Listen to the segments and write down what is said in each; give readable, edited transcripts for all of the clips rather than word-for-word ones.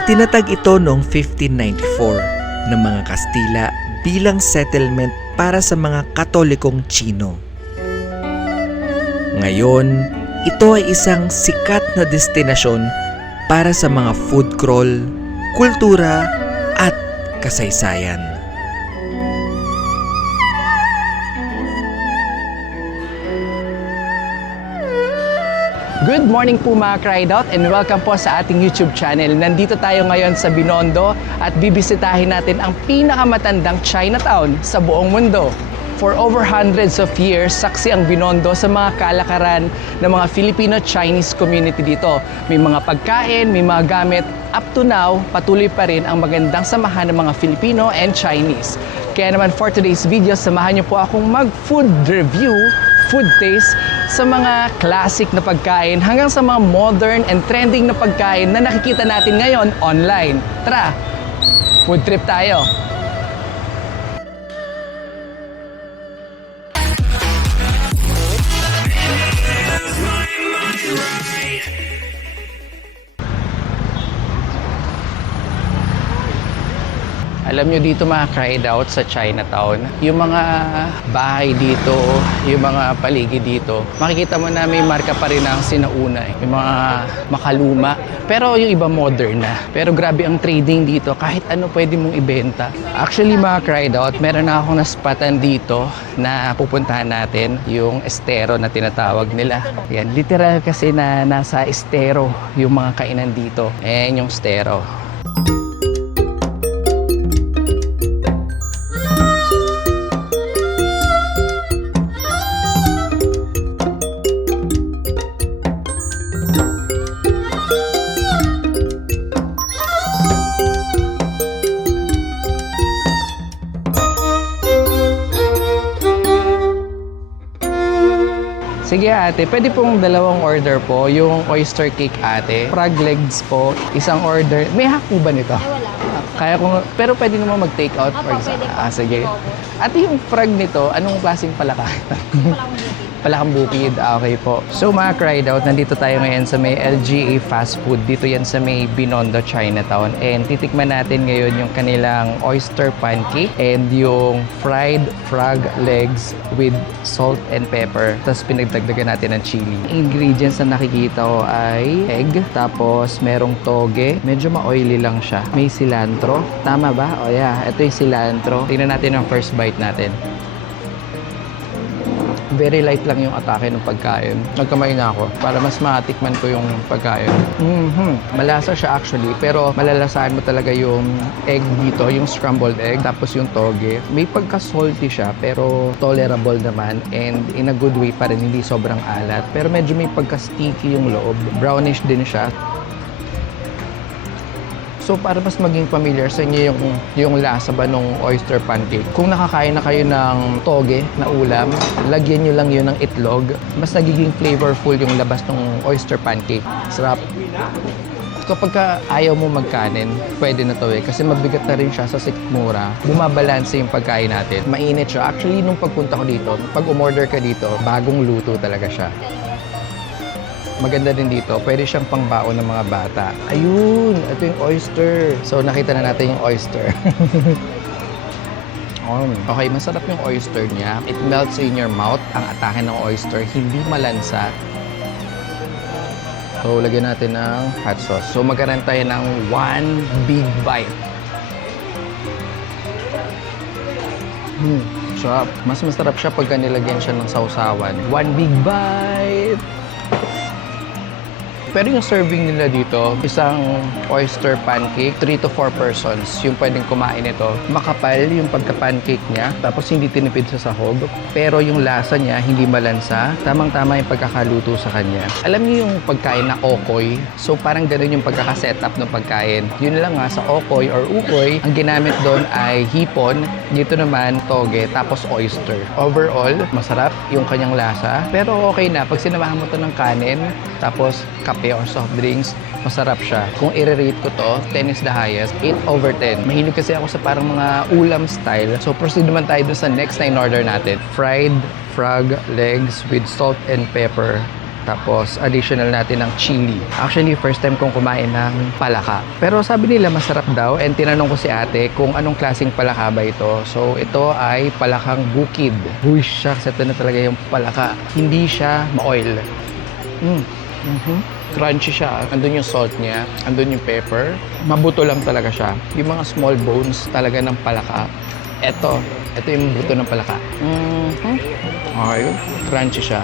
Itinatag ito noong 1594 ng mga Kastila bilang settlement para sa mga Katolikong Tsino. Ngayon, ito ay isang sikat na destinasyon para sa mga food crawl, kultura at kasaysayan. Good morning po mga Cried-Out and welcome po sa ating YouTube channel. Nandito tayo ngayon sa Binondo at bibisitahin natin ang pinakamatandang Chinatown sa buong mundo. For over hundreds of years, saksi ang Binondo sa mga kalakaran ng mga Filipino-Chinese community dito. May mga pagkain, may mga gamit. Up to now, patuloy pa rin ang magandang samahan ng mga Filipino and Chinese. Kaya naman for today's video, samahan niyo po akong mag-food review, food taste sa mga classic na pagkain hanggang sa mga modern and trending na pagkain na nakikita natin ngayon online. Tara, food trip tayo! Alam nyo dito mga Cried-Out sa Chinatown, yung mga bahay dito, yung mga paligid dito, makikita mo na may marka pa rin ang sinauna. Yung mga makaluma, pero yung iba modern na. Pero grabe ang trading dito, kahit ano pwede mong ibenta. Actually mga Cried-Out, meron na akong naspatan dito na pupuntahan natin, yung estero na tinatawag nila. Yan, literal kasi na nasa estero yung mga kainan dito. Ayan yung estero. Sige ate, pwede pong dalawang order po, yung oyster cake ate, frog legs po, isang order. May hack po ba nito? Ay, wala. Kaya kung, pero pwede naman mag-take out for example. Sige. Ate, yung frog nito, anong klaseng palakain? Palakang bukid. Okay po. So mga Cried-Out, nandito tayo ngayon sa may LGA Fast Food. Dito yan sa may Binondo, Chinatown. And titikman natin ngayon yung kanilang oyster pancake and yung fried frog legs with salt and pepper. Tapos pinagdagdagan natin ng chili. Ingredients na nakikita ko ay egg, tapos merong toge. Medyo ma-oily lang siya. May cilantro. Tama ba? O yeah, ito yung cilantro. Tingnan natin ang first bite natin. Very light lang yung atake ng pagkain. Nagkamay na ako para mas matikman ko yung pagkain. Malasa siya actually, pero malalasahan mo talaga yung egg dito, yung scrambled egg, tapos yung toge. May pagka-salty siya, pero tolerable naman and in a good way pa rin, hindi sobrang alat. Pero medyo may pagka-sticky yung loob. Brownish din siya. So para mas maging familiar sa inyo yung lasa ba ng oyster pancake, kung nakakain na kayo ng toge na ulam, lagyan nyo lang yun ng itlog. Mas nagiging flavorful yung labas ng oyster pancake. Sarap. Kapag ayaw mo magkanin, pwede na to kasi mabigat na rin siya sa sikmura. Bumabalanse yung pagkain natin. Mainit siya. Actually, nung pagpunta ko dito, pag umorder ka dito, bagong luto talaga siya. Maganda din dito, pwede siyang pangbaon ng mga bata. Ayun, ito yung oyster. So, nakita na natin yung oyster. Okay, masarap yung oyster niya. It melts in your mouth. Ang atake ng oyster, hindi malansa. So, lagyan natin ng hot sauce. So, magkaroon tayo ng one big bite. Sarap. Mas masarap siya pagka nilagyan siya ng sausawan. One big bite! Pero yung serving nila dito, isang oyster pancake, 3 to 4 persons yung pwedeng kumain ito. Makapal yung pagka-pancake niya, tapos hindi tinipid sa sahog. Pero yung lasa niya, hindi malansa. Tamang-tama yung pagkakaluto sa kanya. Alam niyo yung pagkain na okoy? So parang ganun yung pagkakasetup ng pagkain. Yun lang nga, sa okoy or ukoy, ang ginamit doon ay hipon. Dito naman, toge, tapos oyster. Overall, masarap yung kanyang lasa. Pero okay na, pag sinamahan mo to ng kanin, tapos kape or soft drinks, masarap siya. Kung i-rate ko to, 10 is the highest, 8 over 10. Mahilig kasi ako sa parang mga ulam style. So proceed naman tayo dun sa next na in-order natin. Fried frog legs with salt and pepper. Tapos, additional natin ng chili. Actually, first time kong kumain ng palaka. Pero sabi nila masarap daw. And tinanong ko si ate kung anong klaseng palaka ba ito. So, ito ay palakang bukid. Uy, shucks, ito na talaga yung palaka. Hindi siya ma-oil. Crunchy siya. Andun yung salt niya. Andun yung pepper. Mabuto lang talaga siya. Yung mga small bones talaga ng palaka. Ito yung buto ng palaka. Okay, crunchy siya.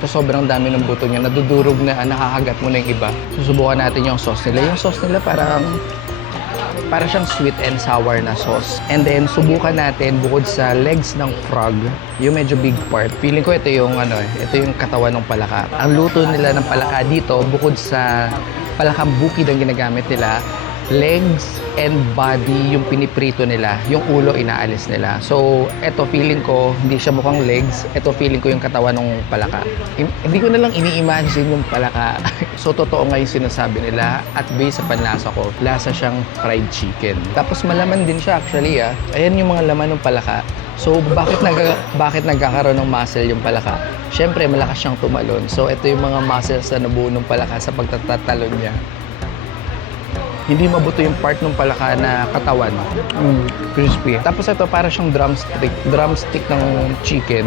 So, sobrang dami ng buto niya. Nadudurog na, nakakagat mo na yung iba. Susubukan natin yung sauce nila. Yung sauce nila para siyang sweet and sour na sauce. And then, subukan natin bukod sa legs ng frog, yung medyo big part. Feeling ko ito yung katawan ng palaka. Ang luto nila ng palaka dito, bukod sa palakang bukid ang ginagamit nila, legs and body yung piniprito nila, yung ulo inaalis nila. So, eto feeling ko, hindi siya mukhang legs. Eto feeling ko yung katawan ng palaka. Hindi ko na lang ini-imagine yung palaka. So, totoo nga yung sinasabi nila at based sa panlasa ko, lasa siyang fried chicken. Tapos malaman din siya actually Ayan yung mga laman ng palaka. So, bakit nagkakaroon ng muscle yung palaka? Siyempre, malakas siyang tumalon. So, ito yung mga muscles na nabuo ng palaka sa pagtatatalon niya. Hindi mabuto yung part ng palaka na katawan. Crispy. Tapos ito para siyang drumstick ng chicken.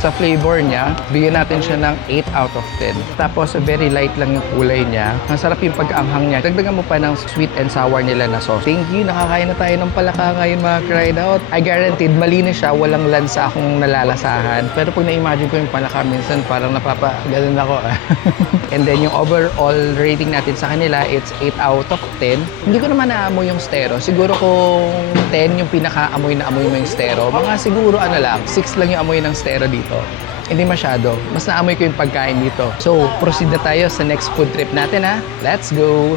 Sa flavor niya, bigyan natin siya ng 8 out of 10. Tapos very light lang yung kulay niya. Ang sarap yung pag-anghang niya. Dagdagan mo pa ng sweet and sour nila na sauce. Thank you, nakakain na tayo ng palaka ngayon mga cried out. I guaranteed, malinis siya, walang lansa akong nalalasahan. Pero pag na-imagine ko yung palaka, minsan parang ganun ako. And then yung overall rating natin sa kanila, it's 8 out of 10. Hindi ko naman naamoy yung stero. Siguro kung 10 yung pinaka-amoy na amoy mo yung stero, mga siguro 6 lang yung amoy ng stero dito. Hindi masyado. Mas naamoy ko yung pagkain dito. So, proceed na tayo sa next food trip natin Let's go!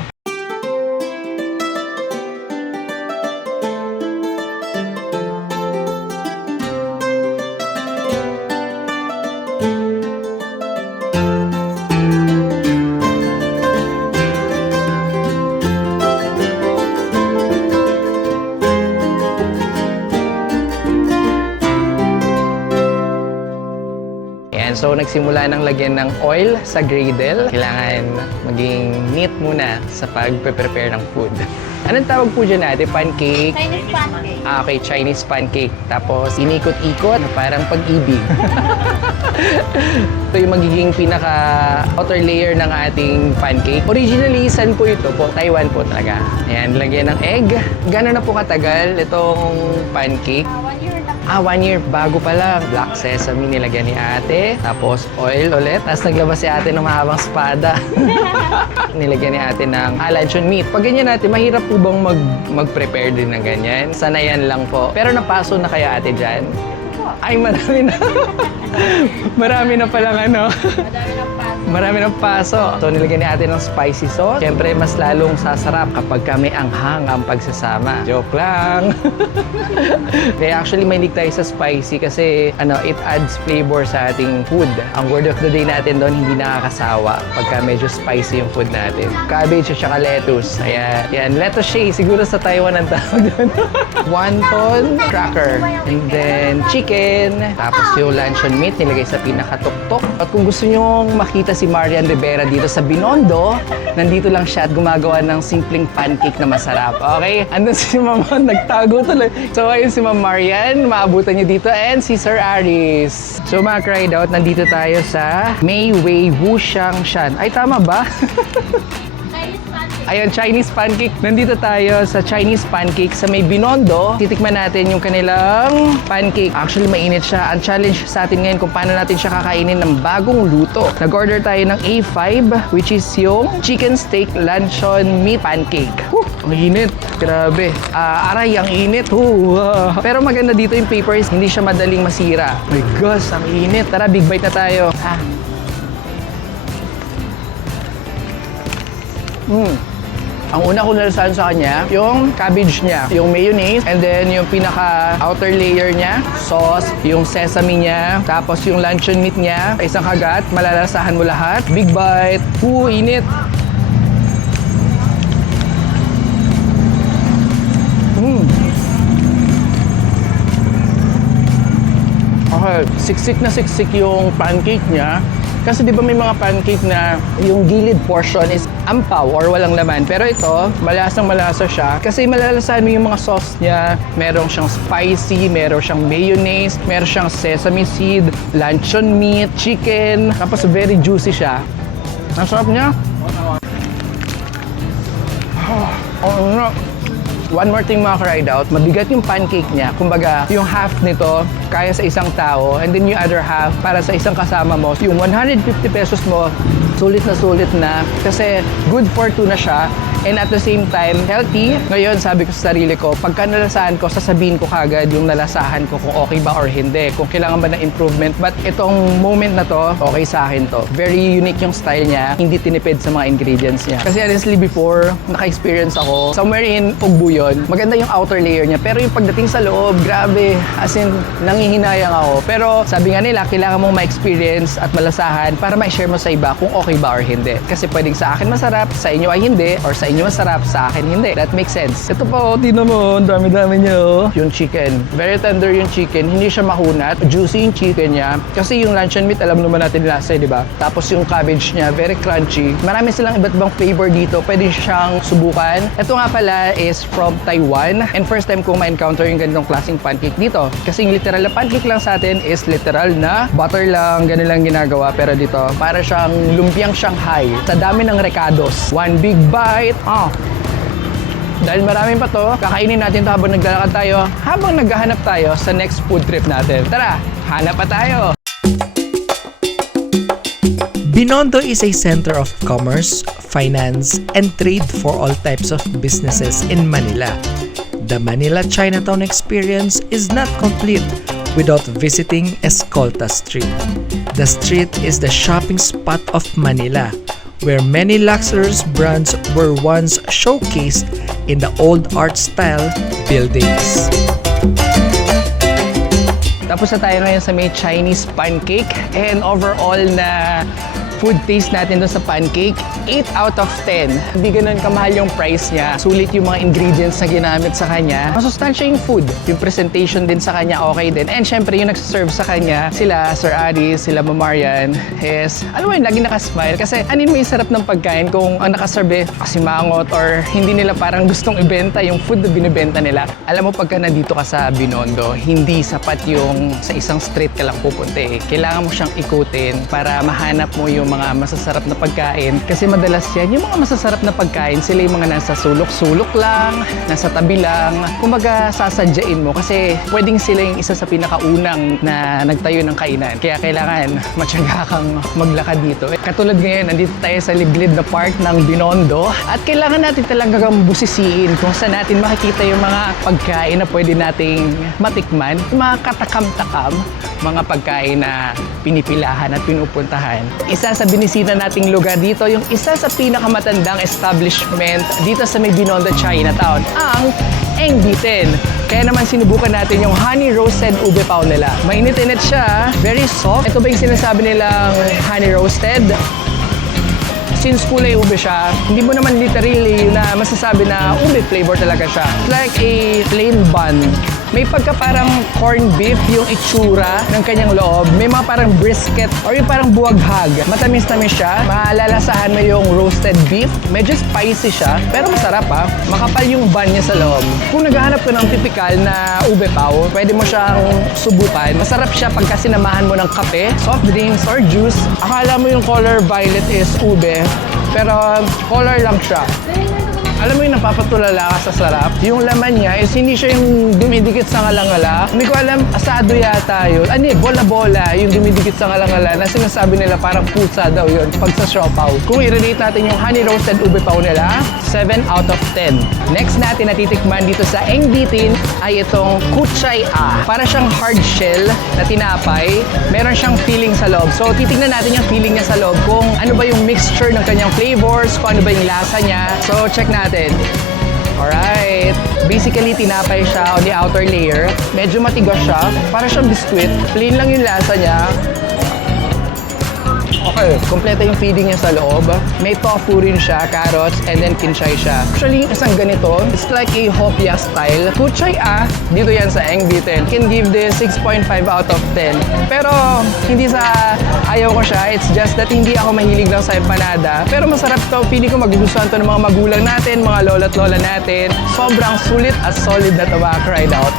So, nagsimula ng lagyan ng oil sa griddle. Kailangan maging neat muna sa pag-prepare ng food. Anong tawag po dyan natin? Pancake? Chinese pancake. Okay, Chinese pancake. Tapos, inikot-ikot na parang pag-ibig. Ito yung magiging pinaka-outer layer ng ating pancake. Originally, saan po ito po? Taiwan po talaga. Ayan, lagyan ng egg. Gano'n na po katagal itong pancake? 1 year 1 year. na. Bago pa lang. Black sesame nilagyan ni ate. Tapos oil ulit. Tapos naglabas si ate ng mahabang espada. Nilagyan ni ate ng luncheon meat. Pag ganyan natin, mahirap po bang mag-prepare din ng ganyan? Sanayan lang po. Pero napaso na kaya ate dyan? Ay, marami na. Marami na palang Marami ng paso. So, nilagyan ni ate ng spicy sauce. Siyempre, mas lalong sasarap kapag kami anghang ang pagsasama. Joke lang. Kaya actually, mahilig tayo sa spicy kasi it adds flavor sa ating food. Ang word of the day natin doon, hindi nakakasawa pagka medyo spicy yung food natin. Cabbage at saka lettuce. Ayan. Yan. Lettuce siguro sa Taiwan ang tawag doon. Wonton cracker. And then, chicken. Tapos yung luncheon meat, nilagay sa pinakatuktok. At kung gusto nyo makita si Marian Rivera dito sa Binondo, nandito lang siya at gumagawa ng simpleng pancake na masarap. Okay? Andun si Mama, nagtago tuloy. So, ayun si Ma'am Marian, maabutan niyo dito, and si Sir Aris. So, mga cried out, nandito tayo sa Mei Wei Wuxiang Shan. Ay, tama ba? Chinese pancake. Ayun, Chinese pancake. Nandito tayo sa Chinese pancake sa may Binondo. Titikman natin yung kanilang pancake. Actually, mainit siya. Ang challenge sa atin ngayon kung paano natin siya kakainin ng bagong luto. Nag-order tayo ng A5, which is yung chicken steak luncheon meat pancake. Ang init. Grabe. Aray, ang init. Pero maganda dito yung papers, hindi siya madaling masira. My gosh, ang init. Tara, big bite na tayo. Ang una kong nalasahan sa kanya, yung cabbage niya, yung mayonnaise, and then yung pinaka-outer layer niya, sauce, yung sesame niya, tapos yung luncheon meat niya, isang kagat, malalasahan mo lahat. Big bite. Init. Okay, siksik yung pancake niya. Kasi di ba may mga pancake na yung gilid portion is ampaw or walang laman. Pero ito, malasang-malasa siya. Kasi malalasahan mo yung mga sauce niya. Meron siyang spicy, meron siyang mayonnaise, meron siyang sesame seed, luncheon meat, chicken. Tapos very juicy siya. Ang sarap niya. Oh, one more thing mga ka-ride out, mabigat yung pancake niya. Kumbaga, yung half nito, kaya sa isang tao, and then yung other half, para sa isang kasama mo. Yung 150 pesos mo, sulit na kasi good for two na siya. And at the same time, healthy. Ngayon, sabi ko sa sarili ko, pagka nalasahan ko, sasabihin ko kagad yung nalasahan ko kung okay ba or hindi. Kung kailangan ba ng improvement. But itong moment na to, okay sa akin to. Very unique yung style niya. Hindi tinipid sa mga ingredients niya. Kasi honestly, before, naka-experience ako. Somewhere in Ugbo yun, maganda yung outer layer niya. Pero yung pagdating sa loob, grabe. As in, nangihinayang ako. Pero sabi nga nila, kailangan mong ma-experience at malasahan para ma-share mo sa iba kung okay ba or hindi. Kasi pwedeng sa akin masarap, sa inyo ay hindi, or sa inyo masarap, sa akin hindi. That makes sense. Ito po, tingnan mo, dami-dami niya oh. Yung chicken. Very tender yung chicken. Hindi siya mahunat. Juicy yung chicken niya. Kasi yung luncheon meat, alam naman natin lasa, di ba? Tapos yung cabbage niya, very crunchy. Marami silang iba't ibang flavor dito. Pwede siyang subukan. Ito nga pala is from Taiwan. And first time kong ma-encounter yung ganitong klaseng pancake dito. Kasi yung literal na pancake lang sa atin is literal na butter lang, ganun lang ginagawa. Pero dito, para siyang lumpiang Shanghai. Sa dami ng recados. One big bite. Dahil marami pa to, kakainin natin to habang naglalakad tayo, habang naghahanap tayo sa next food trip natin. Tara, hanap pa tayo! Binondo is a center of commerce, finance, and trade for all types of businesses in Manila. The Manila Chinatown experience is not complete without visiting Escolta Street. The street is the shopping spot of Manila, where many luxurious brands were once showcased in the old art style buildings. Tapos na tayo ngayon sa may Chinese pancake, and overall na food taste natin doon sa pancake, 8 out of 10. Hindi ganun kamahal yung price niya. Sulit yung mga ingredients na ginamit sa kanya. Masustansya yung food. Yung presentation din sa kanya okay din. And syempre yung nagsaserve sa kanya, sila Sir Adi, sila Mamarian, is, alam mo yun, lagi nakasmile. Kasi anin mo yung sarap ng pagkain kung ang nakaserve kasimangot or hindi nila parang gustong ibenta yung food na binibenta nila. Alam mo pagka nandito ka sa Binondo, hindi sapat yung sa isang street ka lang pupunta eh. Kailangan mo siyang ikutin para mahanap mo yung mga masasarap na pagkain. Kasi madalas yan, yung mga masasarap na pagkain, sila yung mga nasa sulok-sulok lang, nasa tabi lang. Kumbaga, sasadyain mo kasi pwedeng sila yung isa sa pinakaunang na nagtayo ng kainan. Kaya kailangan matyaga kang maglakad dito. Katulad ngayon, nandito tayo sa liblib na park ng Binondo at kailangan natin talagang busisiin kung saan natin makikita yung mga pagkain na pwede nating matikman, yung mga katakam-takam, mga pagkain na pinipilahan at pinupuntahan. Isa sa binisita nating lugar dito, yung isa sa pinakamatandang establishment dito sa may Binondo, Chinatown, ang Engbitin. Kaya naman sinubukan natin yung honey roasted ube pao nila. Mainit-init siya, very soft. Ito ba yung sinasabi nilang honey roasted? Since kulay ube siya, hindi mo naman literally na masasabi na ube flavor talaga siya. It's like a plain bun. May pagka parang corned beef yung itsura ng kanyang loob. May mga parang brisket or yung parang buwaghag. Matamis-tamis siya. Malalasahan mo yung roasted beef. Medyo spicy siya, pero masarap ha. Makapal yung bun niya sa loob. Kung naghahanap ka ng typical na ube pao, pwede mo siyang subukan. Masarap siya pagka sinamahan mo ng kape, soft drinks, or juice. Akala mo yung color violet is ube, pero color lang siya. Alam mo yung napapatulala ka sa sarap? Yung laman niya is hindi siya yung dumidikit sa ngalangala. Hindi ko alam, asado yata yun. Bola-bola yung dumidikit sa ngalangala na sinasabi nila parang pusa daw yun pag sa siopaw. Kung i-relate natin yung honey roasted ube pao nila, 7 out of 10. Next natin natitikman dito sa Engbitin ay itong kuchay a. Para siyang hard shell na tinapay. Meron siyang filling sa loob. So titignan natin yung filling niya sa loob kung ano ba yung mixture ng kanyang flavors, kung ano ba yung lasa niya. So check natin. Alright. Basically, tinapay siya on the outer layer. Medyo matigas siya. Para siyang biskuit. Plain lang yung lasa niya. Okay, kompleto yung feeding niya sa loob. May tofu rin siya, carrots, and then kinchay siya. Actually, yung isang ganito, it's like a hopya style. Kuchay dito yan sa Eng Bitin. Can give this 6.5 out of 10. Pero, hindi sa ayaw ko siya. It's just that hindi ako mahilig lang sa empanada. Pero masarap to. Pili ko magugustuhan to ng mga magulang natin, mga lola't lola natin. Sobrang sulit at solid na to mga cried out.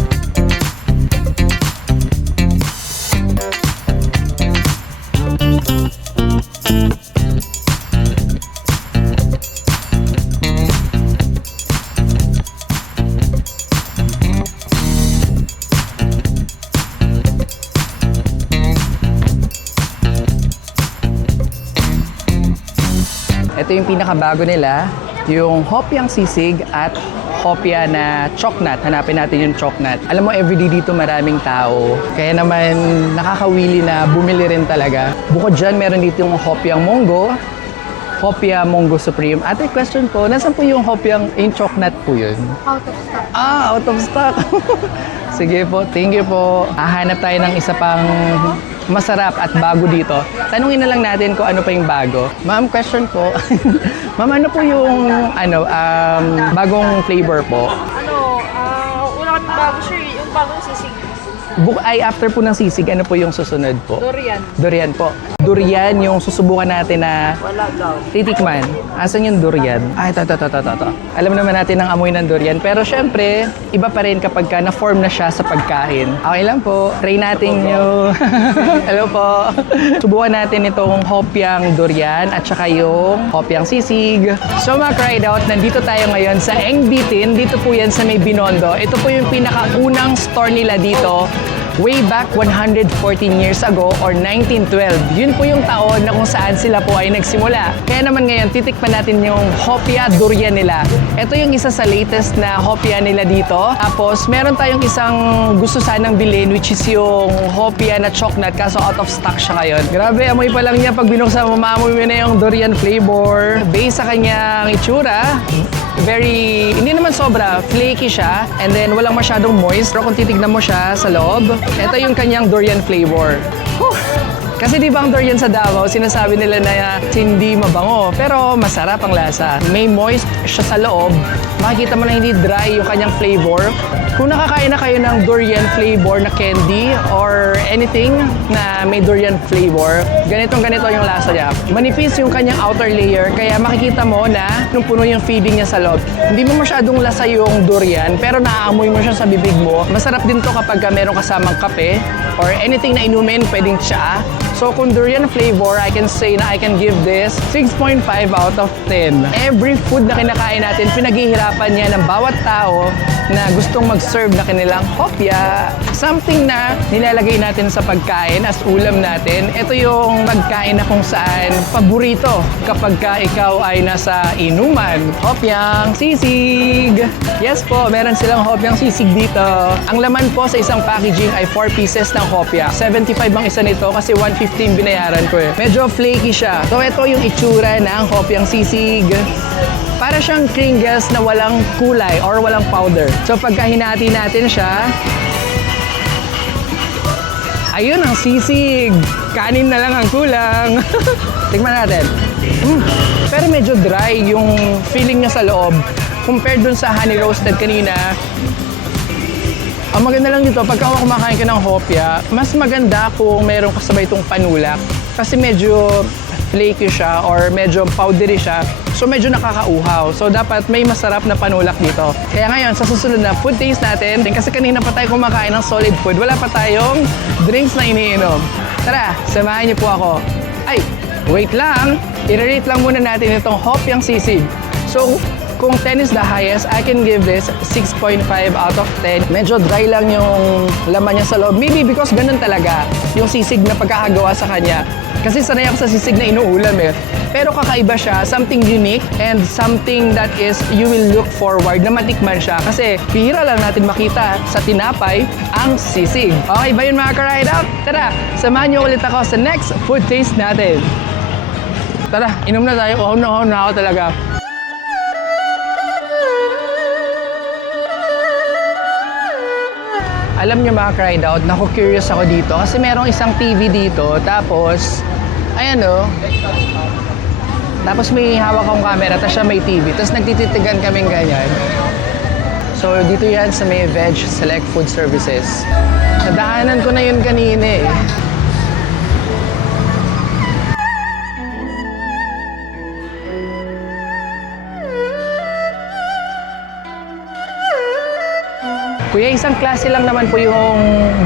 Ito yung pinakabago nila, yung hopyang sisig at hopya na choknat. Hanapin natin yung choknat. Alam mo, everyday dito maraming tao. Kaya naman nakakawili na bumili rin talaga. Bukod dyan, meron dito yung hopyang monggo, hopya monggo supreme. Ate, question po, nasan po yung hopyang, yung choknat po yun? Out of stock. Out of stock. Sige po, thank you po. Hahanap tayo ng isa pang masarap at bago dito. Tanungin na lang natin kung ano pa yung bago. Ma'am, question po. Ma'am, ano po yung bagong flavor po? Una kami bago, sir. Yung bagong sisig. After po ng sisig, ano po yung susunod po? Durian. Durian po. Durian yung susubukan natin na Wala daw. titikman. Asan yung durian? Ito. Alam naman natin ang amoy ng durian. Pero syempre, iba pa rin kapag na-form na siya sa pagkain. Okay lang po. Try natin yung... Hello po. Subukan natin itong hopyang durian at saka yung hopyang sisig. So mga cried out, nandito tayo ngayon sa Eng Bitin. Dito po yan sa may Binondo. Ito po yung pinakaunang store nila dito. Way back 114 years ago or 1912. Yun po yung taon na kung saan sila po ay nagsimula. Kaya naman ngayon, titikman natin yung hopya durian nila. Ito yung isa sa latest na hopya nila dito. Tapos, meron tayong isang gusto sanang bilhin which is yung hopya na choknat kaso out of stock siya ngayon. Grabe, amoy pa lang niya pag binuksan mo, maamoy mo na yung durian flavor. Based sa kanyang itsura, hindi naman sobra, flaky siya, and then walang masyadong moist. Pero kung titignan mo siya sa loob, ito yung kanyang durian flavor. Whew! Kasi di ba ang durian sa Davao, sinasabi nila na hindi mabango, pero masarap ang lasa. May moist siya sa loob, makikita mo na hindi dry yung kanyang flavor. Kung nakakain na kayo ng durian flavor na candy or anything na may durian flavor, ganito yung lasa niya. Manipis yung kanyang outer layer, kaya makikita mo na nung puno yung feeding niya sa loob. Hindi mo masyadong lasa yung durian, pero naaamoy mo siya sa bibig mo. Masarap din to kapag meron kasamang kape or anything na inumin, pwedeng tsaa. So kung durian flavor, I can say na I can give this 6.5 out of 10. Every food na kinakain natin, pinaghihirapan niya ng bawat tao na gustong mag-serve na kanilang hopya. Something na nilalagay natin sa pagkain as ulam natin. Ito yung pagkain na kung saan paborito kapag ka ikaw ay nasa inuman. Hopyang sisig! Yes po, meron silang hopyang sisig dito. Ang laman po sa isang packaging ay 4 pieces ng hopya. 75 ang isa nito kasi 115 binayaran ko eh. Medyo flaky siya. So ito yung itsura ng hopyang sisig. Para siyang Pringles na walang kulay or walang powder. So pagka hinati natin siya, ayun ang sisig. Kanin na lang ang kulang. Tingnan natin. Pero medyo dry yung feeling niya sa loob. Compared dun sa honey roasted kanina, ang maganda lang dito, pagka kumakain ka ng hopya, mas maganda kung meron kasabay itong panulak. Kasi medyo flaky siya or medyo powdery siya. So medyo nakakauhaw. So dapat may masarap na panulak dito. Kaya ngayon, sa susunod na food taste natin, kasi kanina pa tayo kumakain ng solid food, wala pa tayong drinks na iniinom. Tara, samahan niyo po ako. Ay, wait lang. I-rate lang muna natin itong hopyang sisig. So, kung 10 is the highest, I can give this 6.5 out of 10. Medyo dry lang yung laman niya sa loob. Maybe because ganun talaga yung sisig na pagkakagawa sa kanya. Kasi sanay ako sa sisig na inuulam eh. Pero kakaiba siya, something unique and something that is you will look forward na matikman siya. Kasi bihira lang natin makita sa tinapay ang sisig. Okay ba yun mga ka-ride out? Tara, samahan niyo ulit ako sa next food taste natin. Tara, inom na tayo. Uhaw na ako talaga. Alam niyo mga cried out, naku-curious ako dito kasi merong isang TV dito tapos Ayan o. Tapos may hawak akong camera, tapos siya may TV. Tapos nagtititigan kaming ganyan. So, dito yan sa may Veg Select Food Services. Nadaanan ko na yun kanina eh. Kuya, isang klase lang naman po yung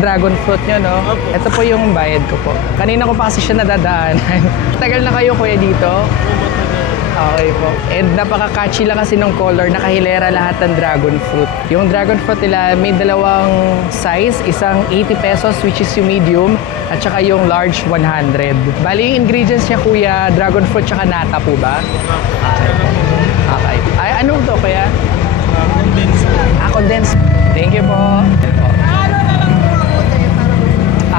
dragon fruit nyo, no? Ito po yung bayad ko po. Kanina ko pa kasi siya nadadaanan. Tagal na kayo, kuya, dito? Okay po. And napaka-catchy lang kasi ng color. Nakahilera lahat ng dragon fruit. Yung dragon fruit nila may dalawang size. Isang 80 pesos, which is yung medium. At saka yung large, 100. Bali, yung ingredients niya, kuya, dragon fruit tsaka nata po ba? Okay. Ay, ano to, kuya? Condensed. Thank you po.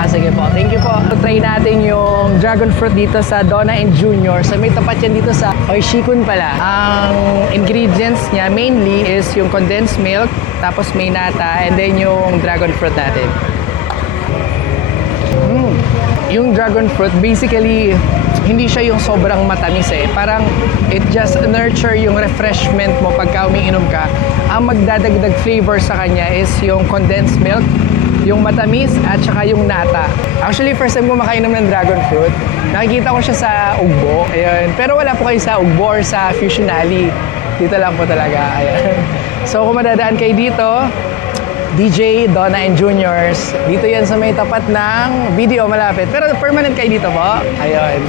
Sige po. Thank you po. Try natin yung dragon fruit dito sa Donna and Junior. So may tapat yan dito sa Oishikun pala. Ang ingredients niya mainly is yung condensed milk, tapos may nata, and then yung dragon fruit natin. Yung dragon fruit, basically, hindi siya yung sobrang matamis eh. Parang it just nurture yung refreshment mo pagka umiinom ka. Ang magdadagdag flavor sa kanya is yung condensed milk, yung matamis, at saka yung nata. Actually, first time ko makainom ng dragon fruit, nakikita ko siya sa Ugbo. Ayun. Pero wala po kayo sa Ugbo or sa Fusion Alley. Dito lang po talaga. Ayun. So kung madadaan kayo dito, DJ, Donna and Juniors. Dito yan sa may tapat ng video malapit. Pero permanent kayo dito po. Ayun.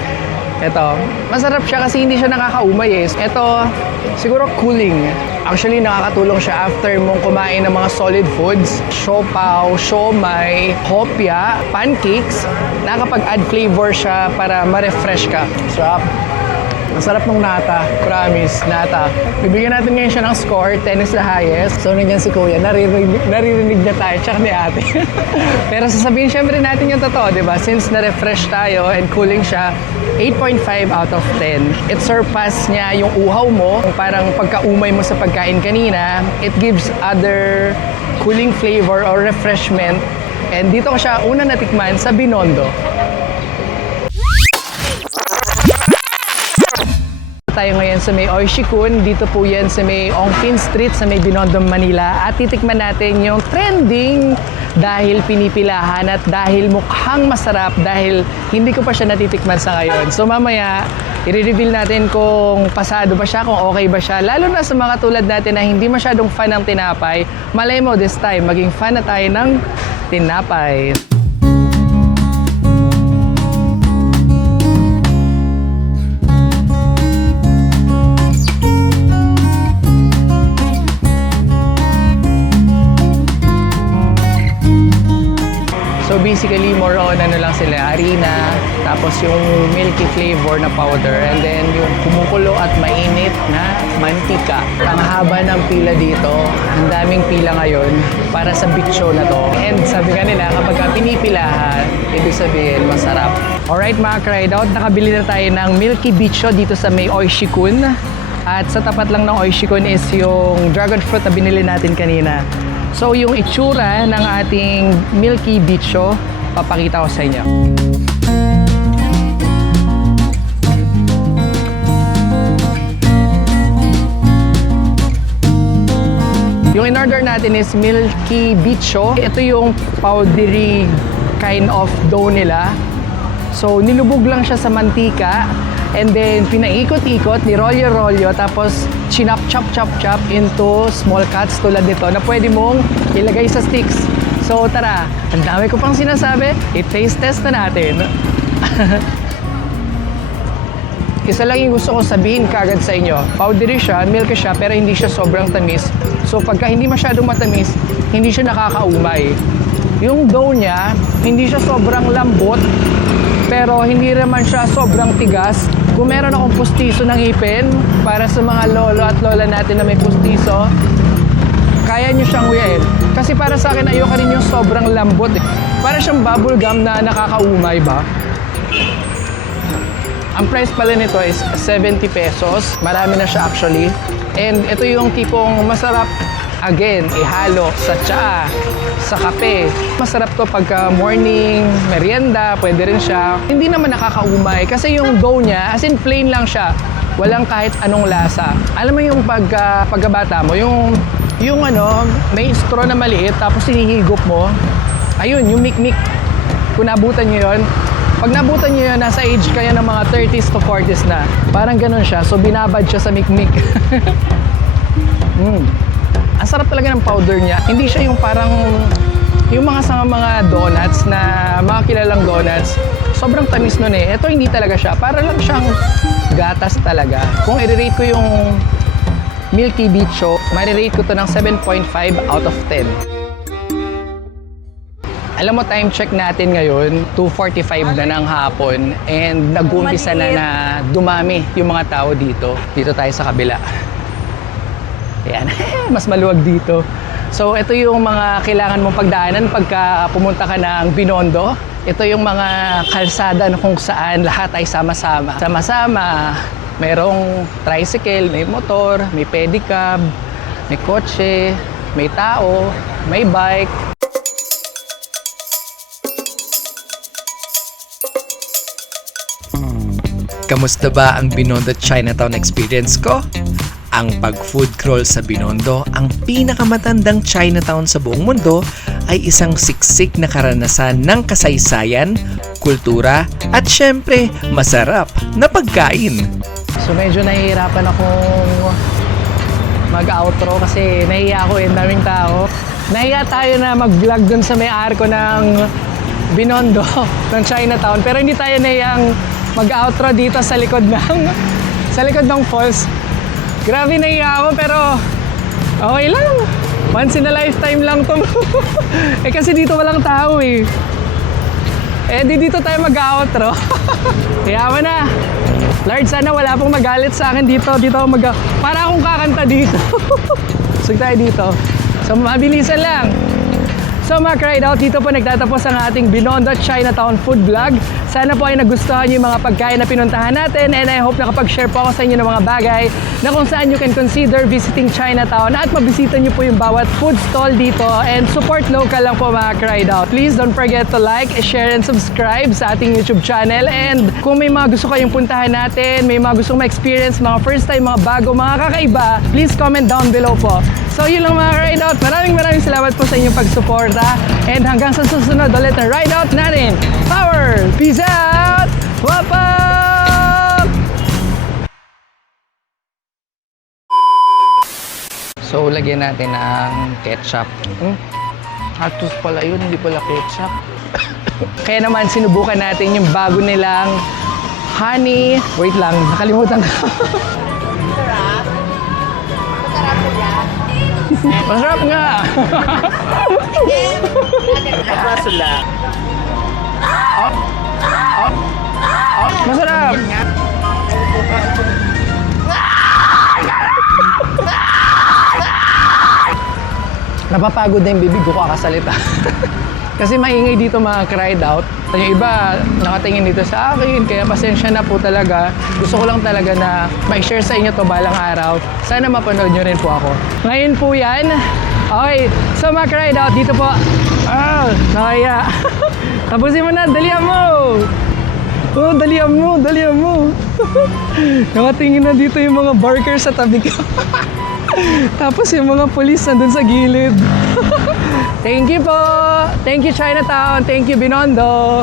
Ito. Masarap siya kasi hindi siya nakakaumay eh. Ito, siguro cooling. Actually, nakakatulong siya after mong kumain ng mga solid foods. Siopaw, siomai, hopya, pancakes. Nakakapag-add flavor siya para ma-refresh ka. Sarap. Masarap ng nata. Promise, nata. Bibigyan natin ngayon siya ng score. 10 is the highest. So, nandiyan si Kuya. Naririnig niya tayo. Tsaka ni ate. Pero sasabihin syempre natin yung totoo, di ba? Since na-refresh tayo and cooling siya, 8.5 out of 10. It surpass niya yung uhaw mo. Parang pagkaumay mo sa pagkain kanina, it gives other cooling flavor or refreshment. And dito ko siya una natikman sa Binondo. Tayo ngayon sa may Oishikun. Dito po yan sa may Ongpin Street sa may Binondo, Manila. At titikman natin yung trending dahil pinipilahan at dahil mukhang masarap dahil hindi ko pa siya natitikman sa ngayon. So mamaya, i-reveal natin kung pasado ba siya, kung okay ba siya. Lalo na sa mga tulad natin na hindi masyadong fan ng tinapay. Malay mo this time, maging fan na tayo ng tinapay. So basically, more on ano lang sila, harina, tapos yung milky flavor na powder, and then yung kumukulo at mainit na mantika. Ang haba ng pila dito, ang daming pila ngayon para sa bicho na to. And sabi nga nila, kapag pinipilahan, ibig sabihin masarap. Alright mga ka-ride-out, nakabili na tayo ng milky bicho dito sa may Oishikun. At sa tapat lang ng Oishikun is yung dragon fruit na binili natin kanina. So yung itsura ng ating milky bicho, papakita ko sa inyo. Yung in-order natin is milky bicho. Ito yung powdery kind of dough nila. So nilubog lang siya sa mantika. And then, pinaikot-ikot, nirolyo-rolyo, tapos chinap-chop-chop-chop into small cuts tulad nito na pwede mong ilagay sa sticks. So, tara, ang dami ko pang sinasabi, i-taste test na natin. Isa lang yung gusto ko sabihin kagad sa inyo. Powdery siya, milky siya, pero hindi siya sobrang tamis. So, pagka hindi masyadong matamis, hindi siya nakakaumay. Yung dough niya, hindi siya sobrang lambot, pero hindi naman siya sobrang tigas. Kung meron akong pustiso ng ipin, para sa mga lolo at lola natin na may pustiso, kaya nyo siyang huyain. Kasi para sa akin, ayoko rin yung sobrang lambot. Para siyang bubble gum na nakakaumay ba? Ang price pala nito is 70 pesos. Marami na siya actually. And ito yung tipong masarap again, ihalo sa tsaa, sa kape. Masarap to pagka morning, merienda, pwede rin siya. Hindi naman nakakaumay kasi yung dough niya, as in plain lang siya. Walang kahit anong lasa. Alam mo yung pagkabata mo, yung ano, may straw na maliit tapos hinihigop mo. Ayun, yung mikmik. Kung nabutan nyo yun, pag nabutan nyo yun, nasa age kayo ng mga 30s to 40s na. Parang ganun siya. So, binabad siya sa mikmik. Ang sarap talaga ng powder niya. Hindi siya yung parang, yung mga donuts na mga kilalang donuts. Sobrang tamis nun eh. Ito hindi talaga siya. Para lang siyang gatas talaga. Kung i-rate ko yung Milky Bicho, ma-rate ko to ng 7.5 out of 10. Alam mo, time check natin ngayon, 2:45 na ng hapon and nag-uumpisa na dumami yung mga tao dito. Dito tayo sa kabila. Ayan, mas maluwag dito. So, ito yung mga kailangan mong pagdaanan pagka pumunta ka ng Binondo. Ito yung mga kalsada na kung saan lahat ay sama-sama. Sama-sama, merong tricycle, may motor, may pedicab, may kotse, may tao, may bike. Kamusta ba ang Binondo Chinatown experience ko? Ang pag-food crawl sa Binondo, ang pinakamatandang Chinatown sa buong mundo, ay isang siksik na karanasan ng kasaysayan, kultura, at syempre, masarap na pagkain. So medyo nahihirapan akong mag-outro kasi nahiya ako daming tao. Nahiya tayo na mag-vlog dun sa may arko ng Binondo, ng Chinatown. Pero hindi tayo nahiyang mag-outro dito sa likod ng falls. Grabe nahiya ako pero okay lang. Once in a lifetime lang to. Eh kasi dito walang tao eh. Eh di dito tayo mag-outro. Kaya mo na. Lord, sana wala pong magalit sa akin dito. Dito ako para akong kakanta dito. Sug tayo dito. So mabilisan lang. So mga Cried Out, dito po nagtatapos ang ating Binondo Chinatown food vlog. Sana po ay nagustuhan niyo yung mga pagkain na pinuntahan natin and I hope nakapag-share po ako sa inyo ng mga bagay na kung saan you can consider visiting Chinatown at mabisita niyo po yung bawat food stall dito and support local lang po mga Cried Out. Please don't forget to like, share, and subscribe sa ating YouTube channel and kung may mga gusto kayong puntahan natin, may mga gustong ma-experience, mga first time, mga bago, mga kakaiba, please comment down below po. So yun lang mga Ride Out. Maraming salamat po sa inyong pagsuporta. And hanggang sa susunod ulit na Ride Out natin. Power! Peace out! Wapap! So lagyan natin ng ketchup. Atos pala yun, hindi pala ketchup. Kaya naman sinubukan natin yung bago nilang honey. Wait lang, nakalimutan ko. Masarap nga! Masarap! Napapagod na yung bibig ko kakasalita. Kasi maingay dito mga Cried Out. Yung iba nakatingin dito sa akin, kaya pasensya na po talaga. Gusto ko lang talaga na ma-share sa inyo to balang araw. Sana mapanood nyo rin po ako. Ngayon po yan. Okay, so mga Cried Out, dito po. Nakaya. Tapusin mo na, dalihan mo! Oh, dalihan mo! Nakatingin na dito yung mga barker sa tabi ko. Tapos yung mga polis nandun sa gilid. Thank you po! Thank you Chinatown! Thank you Binondo!